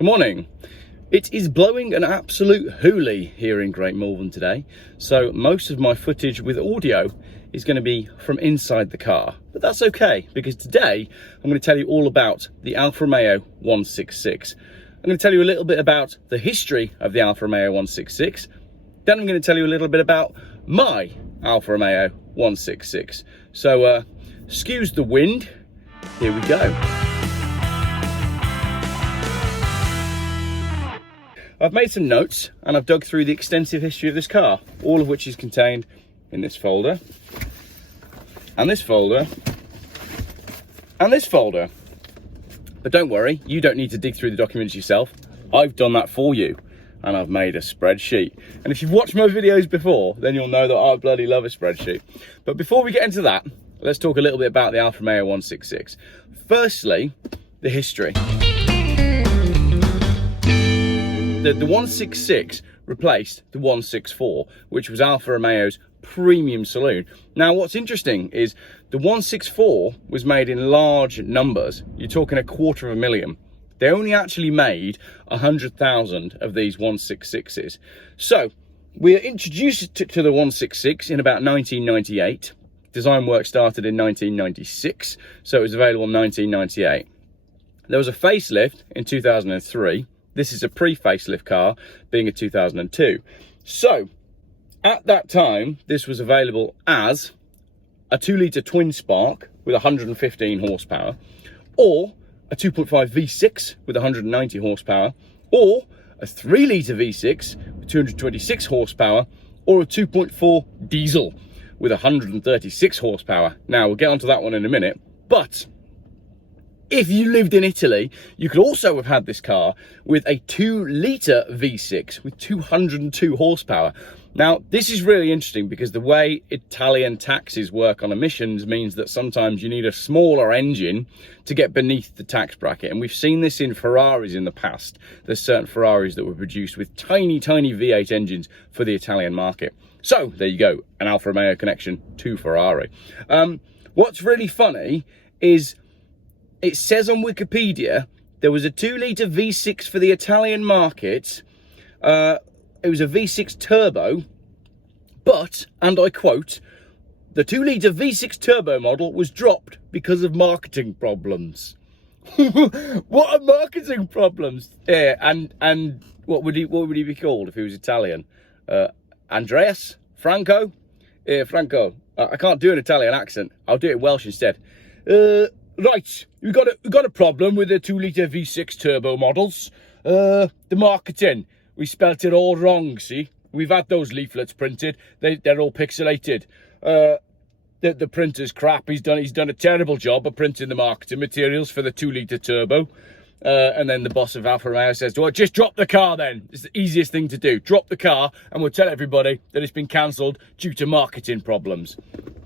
Good morning. It is blowing an absolute hoolie here in Great Malvern today, so most of my footage with audio is going to be from inside the car, but that's okay because today I'm going to tell you all about the Alfa Romeo 166. I'm going to tell you a little bit about the history of the Alfa Romeo 166, then I'm going to tell you a little bit about my Alfa Romeo 166. So excuse the wind, here we go. I've made some notes and I've dug through the extensive history of this car, all of which is contained in this folder, and this folder, and this folder. But don't worry, you don't need to dig through the documents yourself. I've done that for you, and I've made a spreadsheet. And if you've watched my videos before, then you'll know that I bloody love a spreadsheet. But before we get into that, let's talk a little bit about the Alfa Romeo 166. Firstly, the history. The 166 replaced the 164, which was Alfa Romeo's premium saloon. Now, what's interesting is the 164 was made in large numbers. You're talking 250,000. They only actually made 100,000 of these 166s. So we were introduced to the 166 in about 1998. Design work started in 1996, so it was available in 1998. There was a facelift in 2003. This is a pre-facelift car, being a 2002. So, at that time, this was available as a 2-litre twin spark with 115 horsepower, or a 2.5 V6 with 190 horsepower, or a 3-litre V6 with 226 horsepower, or a 2.4 diesel with 136 horsepower. Now, we'll get onto that one in a minute, but if you lived in Italy, you could also have had this car with a 2-litre V6 with 202 horsepower. Now, this is really interesting because the way Italian taxes work on emissions means that sometimes you need a smaller engine to get beneath the tax bracket. And we've seen this in Ferraris in the past. There's certain Ferraris that were produced with tiny, tiny V8 engines for the Italian market. So, there you go, an Alfa Romeo connection to Ferrari. What's really funny is it says on Wikipedia there was a 2-litre V6 for the Italian market. It was a V6 turbo, but, and I quote, the 2-litre V6 turbo model was dropped because of marketing problems. What are marketing problems? Yeah, and what would he be called if he was Italian? Andreas? Franco? Yeah, Franco. I can't do an Italian accent. I'll do it in Welsh instead. Right, we got a problem with the 2-litre V6 turbo models. The marketing, we spelt it all wrong, see? We've had those leaflets printed, they're all pixelated. The printer's crap, he's done a terrible job of printing the marketing materials for the 2-litre turbo. And then the boss of Alfa Romeo says, well, just drop the car then. It's the easiest thing to do. Drop the car and we'll tell everybody that it's been cancelled due to marketing problems.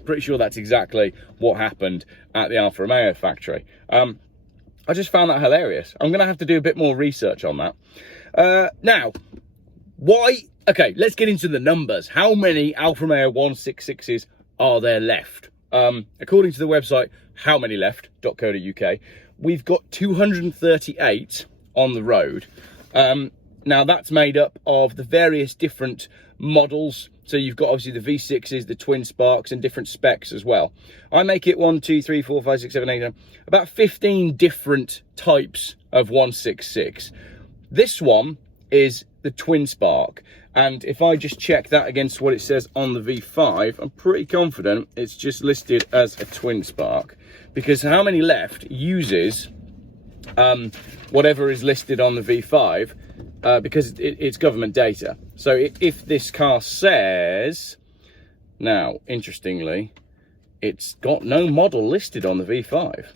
Pretty sure that's exactly what happened at the Alfa Romeo factory. I just found that hilarious. I'm going to have to do a bit more research on that. Now, why? Okay, let's get into the numbers. How many Alfa Romeo 166s are there left? According to the website howmanyleft.co.uk, we've got 238 on the road. Now, that's made up of the various different models. So you've got obviously the V6s, the twin sparks, and different specs as well. I make it 1, 2, 3, 4, 5, 6, 7, 8, 9, about 15 different types of 166. This one is the twin spark. And if I just check that against what it says on the V5, I'm pretty confident it's just listed as a twin spark. Because How Many Left uses whatever is listed on the V5 because it's government data. So if this car says, now, interestingly, it's got no model listed on the V5.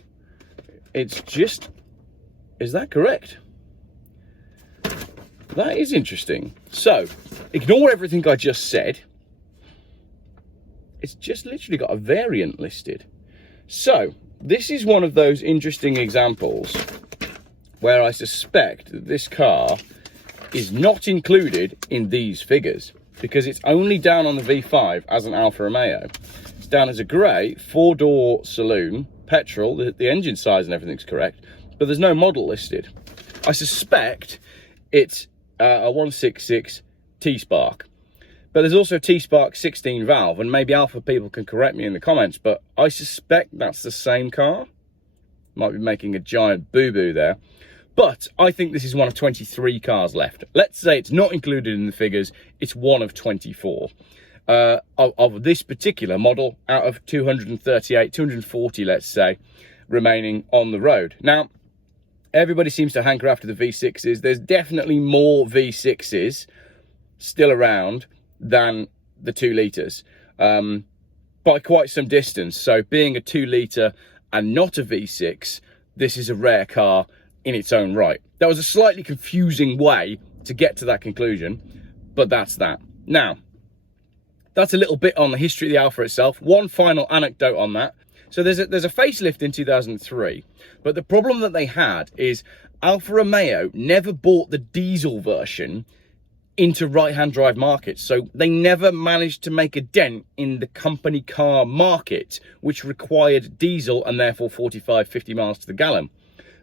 It's just, is that correct? That is interesting. So, ignore everything I just said. It's just literally got a variant listed. So, this is one of those interesting examples where I suspect that this car is not included in these figures because it's only down on the V5 as an Alfa Romeo. It's down as a grey 4-door saloon, petrol, the engine size and everything's correct, but there's no model listed. I suspect it's a 166 T-Spark. But there's also T-Spark 16 valve, and maybe Alfa people can correct me in the comments, but I suspect that's the same car. Might be making a giant boo-boo there. But I think this is one of 23 cars left. Let's say it's not included in the figures, it's one of 24. Of this particular model, out of 238, 240, let's say, remaining on the road. Now, everybody seems to hanker after the V6s. There's definitely more V6s still around than the 2 litres by quite some distance. So being a 2 litre and not a V6, this is a rare car in its own right. That was a slightly confusing way to get to that conclusion, but that's that. Now, that's a little bit on the history of the Alfa itself. One final anecdote on that. So there's a facelift in 2003, but the problem that they had is Alfa Romeo never bought the diesel version into right-hand drive markets. So they never managed to make a dent in the company car market, which required diesel and therefore 45, 50 miles to the gallon.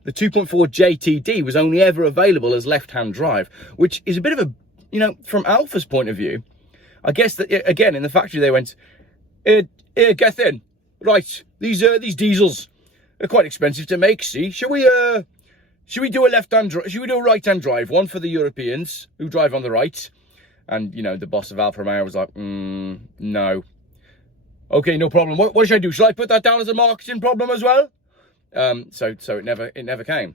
The 2.4 JTD was only ever available as left-hand drive, which is a bit of a, you know, from Alfa's point of view, I guess that, again, in the factory they went, here, get in. Right, these diesels are quite expensive to make, see? Should we do a left-hand drive? Should we do a right-hand drive? One for the Europeans who drive on the right. And, you know, the boss of Alfa Romeo was like, no. Okay, no problem. What should I do? Shall I put that down as a marketing problem as well? So it never came,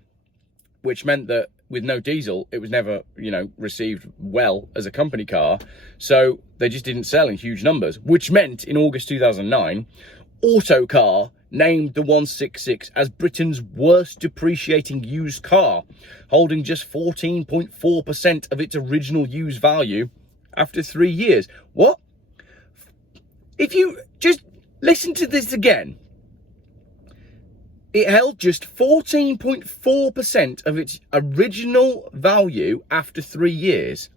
which meant that with no diesel, it was never, you know, received well as a company car. So they just didn't sell in huge numbers, which meant in August 2009, Autocar named the 166 as Britain's worst depreciating used car, holding just 14.4% of its original used value after 3 years. What? If you just listen to this again, it held just 14.4% of its original value after 3 years.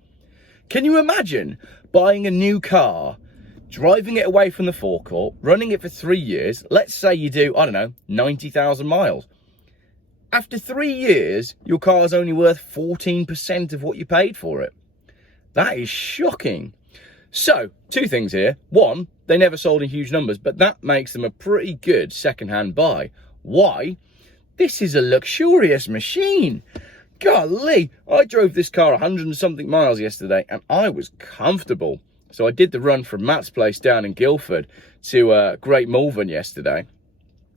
Can you imagine buying a new car, driving it away from the forecourt, running it for 3 years? Let's say you do, I don't know, 90,000 miles. After 3 years, your car is only worth 14% of what you paid for it. That is shocking. So, 2 things here. One, they never sold in huge numbers, but that makes them a pretty good second-hand buy. Why? This is a luxurious machine. Golly, I drove this car 100 and something miles yesterday and I was comfortable. So I did the run from Matt's place down in Guildford to Great Malvern yesterday.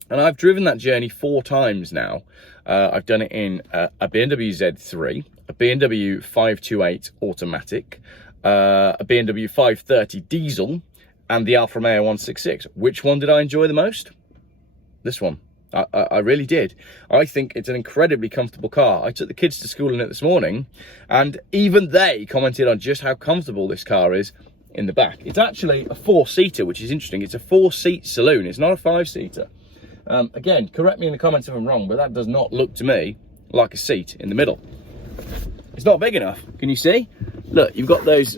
And I've driven that journey 4 times now. I've done it in a BMW Z3, a BMW 528 automatic, a BMW 530 diesel, and the Alfa Romeo 166. Which one did I enjoy the most? This one. I really did. I think it's an incredibly comfortable car. I took the kids to school in it this morning, and even they commented on just how comfortable this car is in the back. It's actually a 4-seater, which is interesting. It's a 4-seat saloon. It's not a 5-seater. Again, correct me in the comments if I'm wrong, but that does not look to me like a seat in the middle. It's not big enough. Can you see? Look, you've got those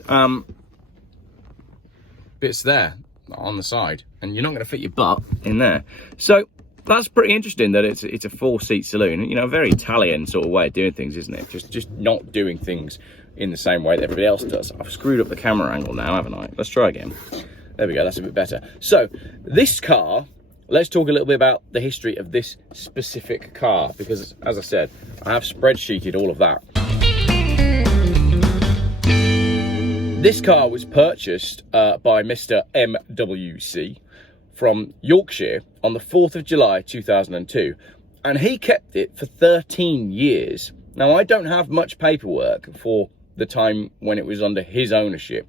bits there on the side, and you're not going to fit your butt in there. So that's pretty interesting that it's a 4-seat saloon. You know, a very Italian sort of way of doing things, isn't it? Just not doing things in the same way that everybody else does. I've screwed up the camera angle now, haven't I? Let's try again. There we go, that's a bit better. So this car, let's talk a little bit about the history of this specific car, because as I said, I have spreadsheeted all of that. This car was purchased by Mr. MWC from Yorkshire on the 4th of July 2002, and he kept it for 13 years. Now, I don't have much paperwork for the time when it was under his ownership,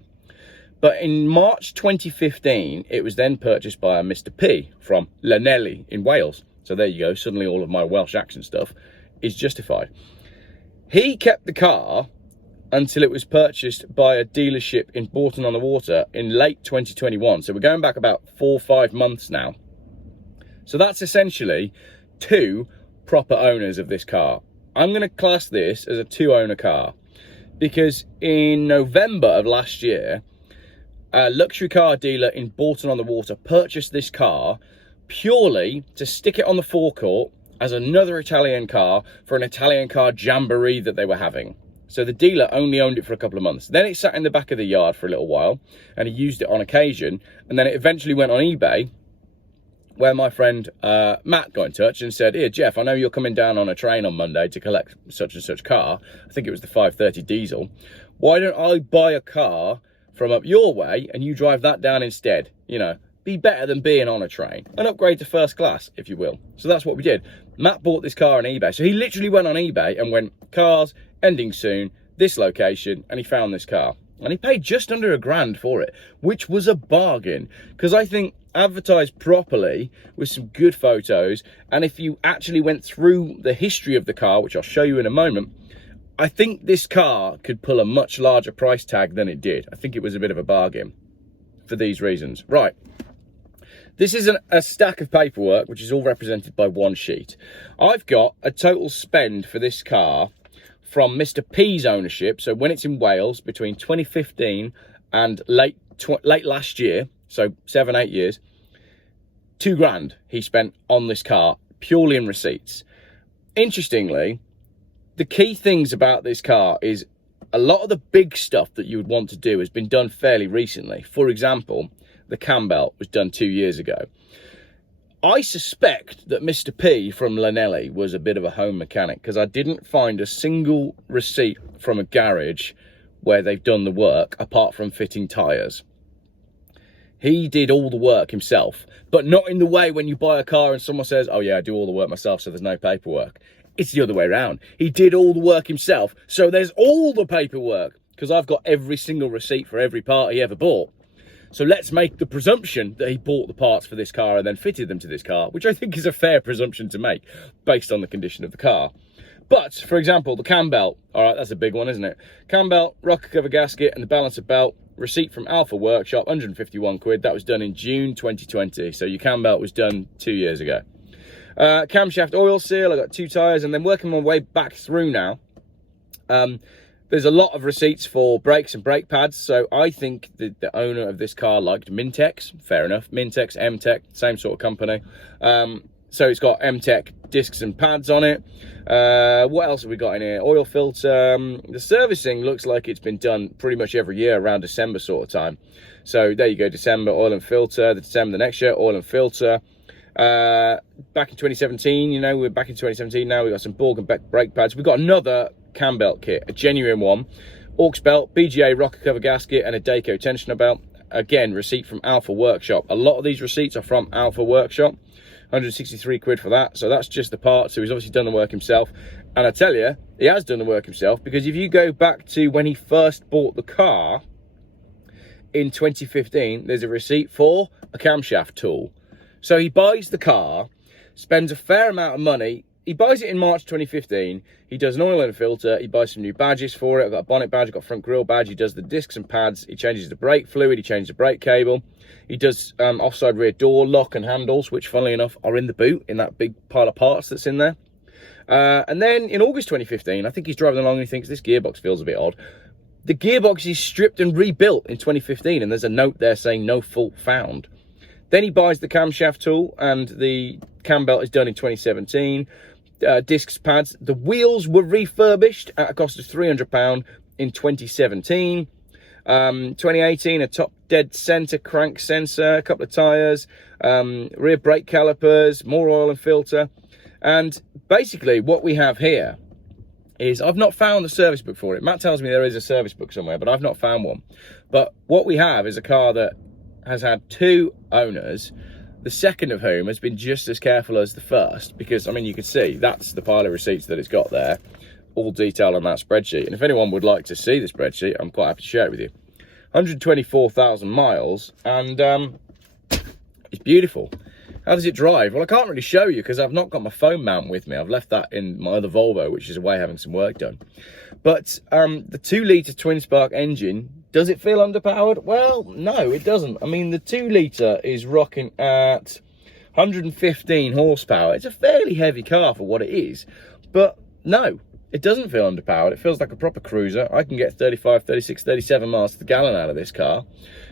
but in March 2015 it was then purchased by a Mr. P from Llanelli in Wales. So there you go, suddenly all of my Welsh accent stuff is justified. He kept the car until it was purchased by a dealership in Bourton-on-the-Water in late 2021. So we're going back about 4 or 5 months now. So that's essentially 2 proper owners of this car. I'm going to class this as a 2-owner car, because in November of last year, a luxury car dealer in Bourton-on-the-Water purchased this car purely to stick it on the forecourt as another Italian car for an Italian car jamboree that they were having. So the dealer only owned it for a couple of months. Then it sat in the back of the yard for a little while, and he used it on occasion. And then it eventually went on eBay, where my friend Matt got in touch and said, "Here, Geoff, I know you're coming down on a train on Monday to collect such and such car." I think it was the 530 diesel. "Why don't I buy a car from up your way and you drive that down instead? You know, be better than being on a train. An upgrade to first class, if you will." So that's what we did. Matt bought this car on eBay. So he literally went on eBay and went, "Cars, ending soon, this location," and he found this car. And he paid just under $1,000 for it, which was a bargain. Because I think advertised properly with some good photos, and if you actually went through the history of the car, which I'll show you in a moment, I think this car could pull a much larger price tag than it did. I think it was a bit of a bargain for these reasons. Right. This is a stack of paperwork, which is all represented by one sheet. I've got a total spend for this car from Mr. P's ownership. So when it's in Wales, between 2015 and late last year, so 7-8 years, $2,000 he spent on this car, purely in receipts. Interestingly, the key things about this car is a lot of the big stuff that you would want to do has been done fairly recently. For example, the cam belt was done 2 years ago. I suspect that Mr. P from Llanelli was a bit of a home mechanic, because I didn't find a single receipt from a garage where they've done the work apart from fitting tyres. He did all the work himself, but not in the way when you buy a car and someone says, "Oh yeah, I do all the work myself, so there's no paperwork." It's the other way around. He did all the work himself, so there's all the paperwork, because I've got every single receipt for every part he ever bought. So let's make the presumption that he bought the parts for this car and then fitted them to this car, which I think is a fair presumption to make based on the condition of the car. But, for example, the cam belt, all right, that's a big one, isn't it? Cam belt, rocker cover gasket, and the balancer belt, receipt from Alfa workshop, 151 quid. That was done in June 2020. So your cam belt was done 2 years ago. Camshaft oil seal, I got 2 tyres, and then working my way back through now. There's a lot of receipts for brakes and brake pads. So I think the owner of this car liked Mintex. Fair enough. Mintex, M-Tech, same sort of company. So it's got M-Tech discs and pads on it. What else have we got in here? Oil filter. The servicing looks like it's been done pretty much every year around December sort of time. So there you go, December, oil and filter. The December the next year, oil and filter. Back in 2017, you know, we're back in 2017 now. We've got some Borg and brake pads. We've got another cam belt kit, a genuine one. Aux belt, BGA rocker cover gasket, and a Dayco tensioner belt. Again, receipt from Alfa workshop. A lot of these receipts are from Alfa workshop. 163 quid for that. So that's just the part. So he's obviously done the work himself. And I tell you, he has done the work himself, because if you go back to when he first bought the car in 2015, there's a receipt for a camshaft tool. So he buys the car, spends a fair amount of money. He buys it in March 2015. He does an oil and filter. He buys some new badges for it. I've got a bonnet badge, I've got a front grille badge. He does the discs and pads. He changes the brake fluid. He changes the brake cable. He does offside rear door lock and handles, which funnily enough are in the boot in that big pile of parts that's in there. And then in August 2015, I think he's driving along and he thinks this gearbox feels a bit odd. The gearbox is stripped and rebuilt in 2015, and there's a note there saying no fault found. Then he buys the camshaft tool, and the cam belt is done in 2017. Discs, pads. The wheels were refurbished at a cost of £300 in 2017. 2018, a top dead center crank sensor, a couple of tyres, rear brake calipers, more oil and filter. And basically what we have here is, I've not found the service book for it. Matt tells me there is a service book somewhere, but I've not found one. But what we have is a car that has had 2 owners, the second of whom has been just as careful as the first, because, I mean, you can see that's the pile of receipts that it's got there, all detailed on that spreadsheet. And if anyone would like to see the spreadsheet, I'm quite happy to share it with you. 124,000 miles, and it's beautiful. How does it drive? Well, I can't really show you because I've not got my phone mount with me. I've left that in my other Volvo, which is away having some work done. But the 2-litre twin spark engine, does it feel underpowered? Well, no, it doesn't. I mean, the 2-litre is rocking at 115 horsepower. It's a fairly heavy car for what it is, but no, it doesn't feel underpowered. It feels like a proper cruiser. I can get 35, 36, 37 miles to the gallon out of this car,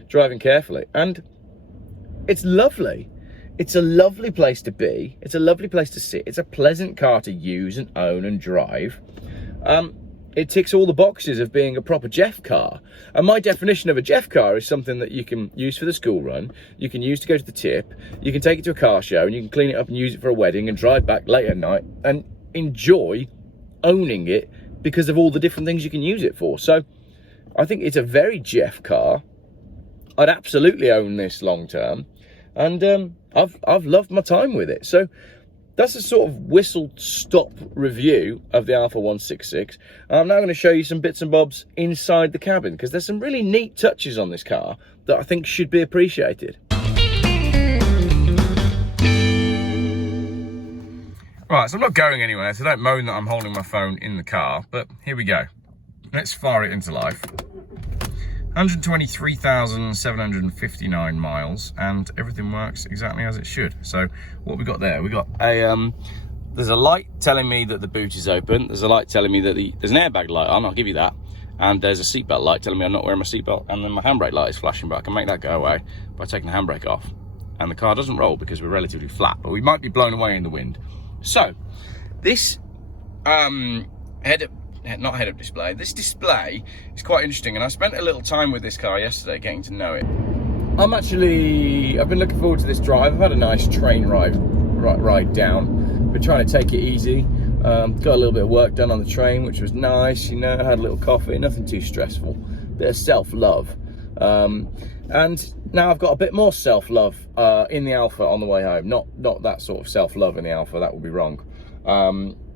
driving carefully, and it's lovely. It's a lovely place to be. It's a lovely place to sit. It's a pleasant car to use and own and drive. It ticks all the boxes of being a proper Geoff car. And my definition of a Geoff car is something that you can use for the school run, you can use to go to the tip, you can take it to a car show, and you can clean it up and use it for a wedding and drive back late at night and enjoy owning it because of all the different things you can use it for. So I think it's a very Geoff car. I'd absolutely own this long term, and I've loved my time with it. So that's a sort of whistle-stop review of the Alfa 166. I'm now going to show you some bits and bobs inside the cabin, because there's some really neat touches on this car that I think should be appreciated. Right, so I'm not going anywhere, so don't moan that I'm holding my phone in the car, but here we go. Let's fire it into life. 123,759 miles, and everything works exactly as it should. So what we got there, we got a there's a light telling me that the boot is open, there's a light telling me that there's an airbag light on, I'll give you that, and there's a seatbelt light telling me I'm not wearing my seatbelt, and then my handbrake light is flashing, but I can make that go away by taking the handbrake off. And the car doesn't roll because we're relatively flat, but we might be blown away in the wind. So this head-up display. This display is quite interesting, and I spent a little time with this car yesterday getting to know it. I've been looking forward to this drive. I've had a nice train ride down. Been trying to take it easy. Got a little bit of work done on the train, which was nice, you know, had a little coffee, nothing too stressful. Bit of self-love. And now I've got a bit more self-love in the Alfa on the way home. Not that sort of self-love in the Alfa, that would be wrong.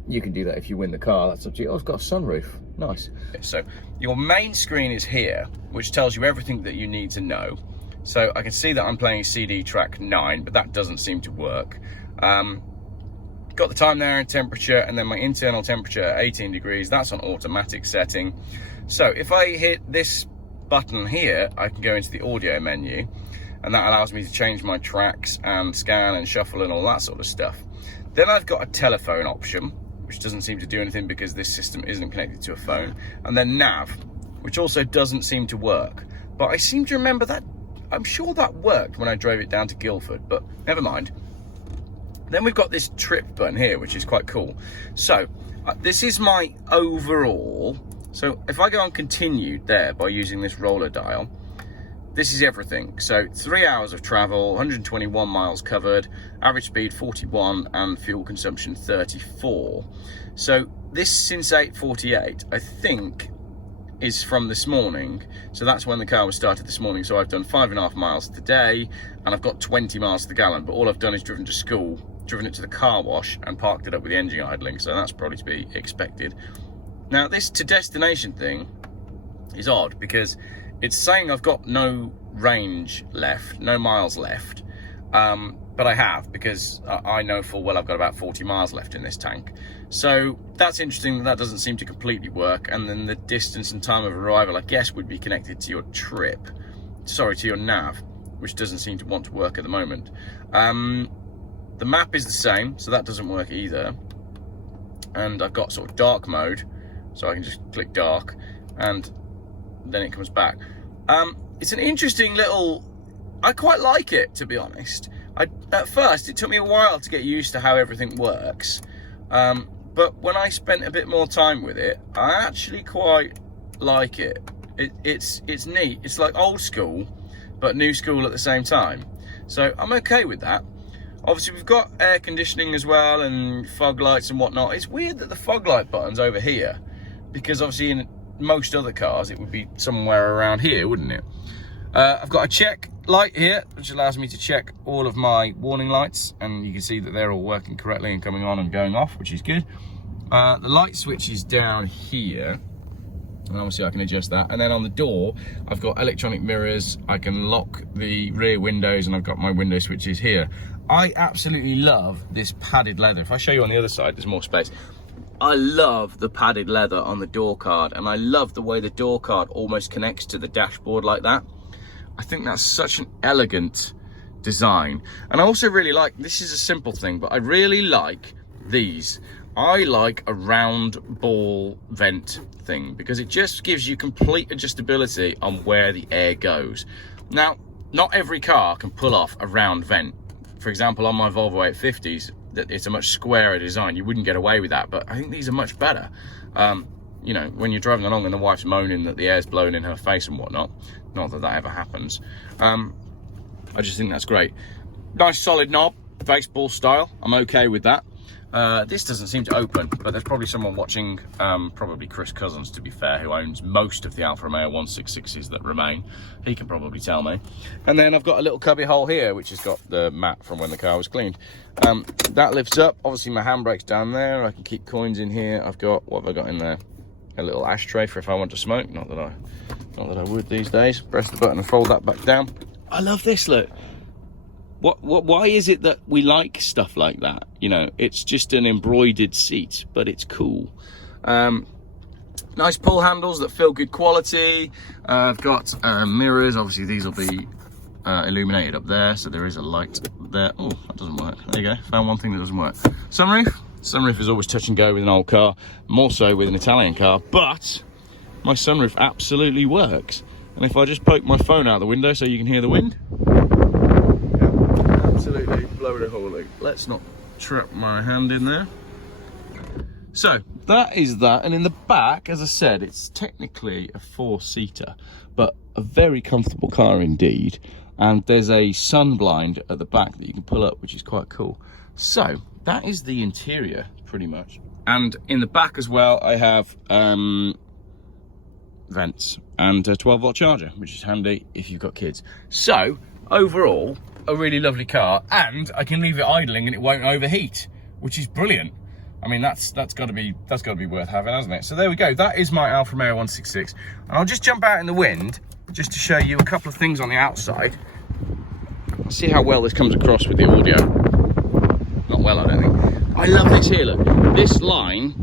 You can do that if you win the car, that's up to you. Oh, it's got a sunroof, nice. So your main screen is here, which tells you everything that you need to know. So I can see that I'm playing CD track 9, but that doesn't seem to work. Got the time there and temperature, and then my internal temperature at 18 degrees, that's on automatic setting. So if I hit this button here, I can go into the audio menu, and that allows me to change my tracks and scan and shuffle and all that sort of stuff. Then I've got a telephone option, which doesn't seem to do anything because this system isn't connected to a phone. And then nav, which also doesn't seem to work. But I seem to remember that, I'm sure that worked when I drove it down to Guildford, but never mind. Then we've got this trip button here, which is quite cool. So this is my overall. So if I go on continued there by using this roller dial, this is everything. So 3 hours of travel, 121 miles covered, average speed 41, and fuel consumption 34. So this since 8:48, I think, is from this morning. So that's when the car was started this morning. So I've done 5.5 miles today, and I've got 20 miles to the gallon. But all I've done is driven to school, driven it to the car wash, and parked it up with the engine idling. So that's probably to be expected. Now this to destination thing is odd because it's saying I've got no range left, no miles left, but I have, because I know full well I've got about 40 miles left in this tank. So that's interesting that doesn't seem to completely work. And then the distance and time of arrival, I guess, would be connected to your trip, sorry, to your nav, which doesn't seem to want to work at the moment. The map is the same, so that doesn't work either. And I've got sort of dark mode, so I can just click dark, and then it comes back. It's an interesting little, I quite like it, to be honest. At first, it took me a while to get used to how everything works. But when I spent a bit more time with it, I actually quite like it. It's neat. It's like old school, but new school at the same time. So I'm okay with that. Obviously, we've got air conditioning as well and fog lights and whatnot. It's weird that the fog light button's over here, because obviously in most other cars it would be somewhere around here, wouldn't it? I've got a check light here, which allows me to check all of my warning lights, and you can see that they're all working correctly and coming on and going off, which is good. The light switch is down here, and obviously I can adjust that. And then on the door, I've got electronic mirrors, I can lock the rear windows, and I've got my window switches here. I absolutely love this padded leather. If I show you on the other side, there's more space. I love the padded leather on the door card, and I love the way the door card almost connects to the dashboard like that. I think that's such an elegant design. And I also really like, this is a simple thing, but I really like these. I like a round ball vent thing because it just gives you complete adjustability on where the air goes. Now, not every car can pull off a round vent for example, on my Volvo 850s, that it's a much squarer design. You wouldn't get away with that, but I think these are much better. You know, when you're driving along and the wife's moaning that the air's blowing in her face and whatnot, not that that ever happens, I just think that's great. Nice solid knob, baseball style. I'm okay with that. This doesn't seem to open, but there's probably someone watching, probably Chris Cousins, to be fair, who owns most of the Alfa Romeo 166s that remain. He can probably tell me. And then I've got a little cubby hole here, which has got the mat from when the car was cleaned. That lifts up. Obviously, my handbrake's down there. I can keep coins in here. I've got, what have I got in there? A little ashtray for if I want to smoke. Not that I would these days. Press the button and fold that back down. I love this, look. Why is it that we like stuff like that? You know, it's just an embroidered seat, but it's cool. Nice pull handles that feel good quality. I've got mirrors. Obviously, these will be illuminated up there, so there is a light there. Oh, that doesn't work. There you go. Found one thing that doesn't work. Sunroof. Sunroof is always touch and go with an old car, more so with an Italian car, but my sunroof absolutely works. And if I just poke my phone out the window so you can hear the wind, absolutely blowing a hole. Let's not trap my hand in there. So that is that, and in the back, as I said, it's technically a 4-seater, but a very comfortable car indeed. And there's a sun blind at the back that you can pull up, which is quite cool. So that is the interior pretty much. And in the back as well, I have vents and a 12-volt charger, which is handy if you've got kids. So overall, a really lovely car, and I can leave it idling and it won't overheat, which is brilliant. I mean, that's got to be worth having, hasn't it? So there we go. That is my Alfa Romeo 166, and I'll just jump out in the wind just to show you a couple of things on the outside. See how well this comes across with the audio. Not well, I don't think. I love this here. Look, this line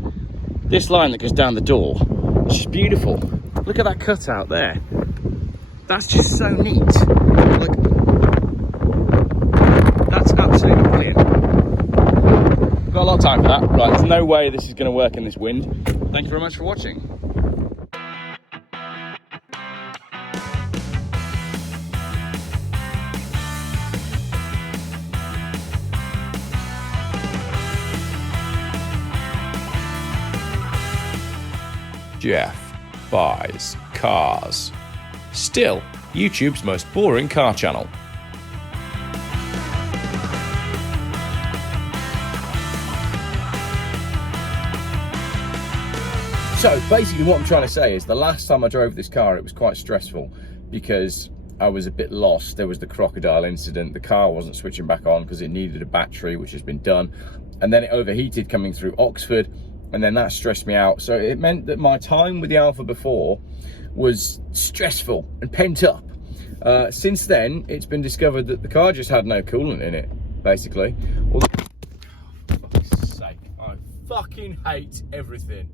that goes down the door. It's just beautiful. Look at that cutout there. That's just so neat. Like, that's absolutely brilliant. Got a lot of time for that. Right, there's no way this is going to work in this wind. Thank you very much for watching. Geoff buys cars. Still, YouTube's most boring car channel. So basically what I'm trying to say is the last time I drove this car, it was quite stressful because I was a bit lost. There was the crocodile incident. The car wasn't switching back on because it needed a battery, which has been done. And then it overheated coming through Oxford. And then that stressed me out. So it meant that my time with the Alfa before was stressful and pent up. Since then, it's been discovered that the car just had no coolant in it, basically. For fuck's sake, I fucking hate everything.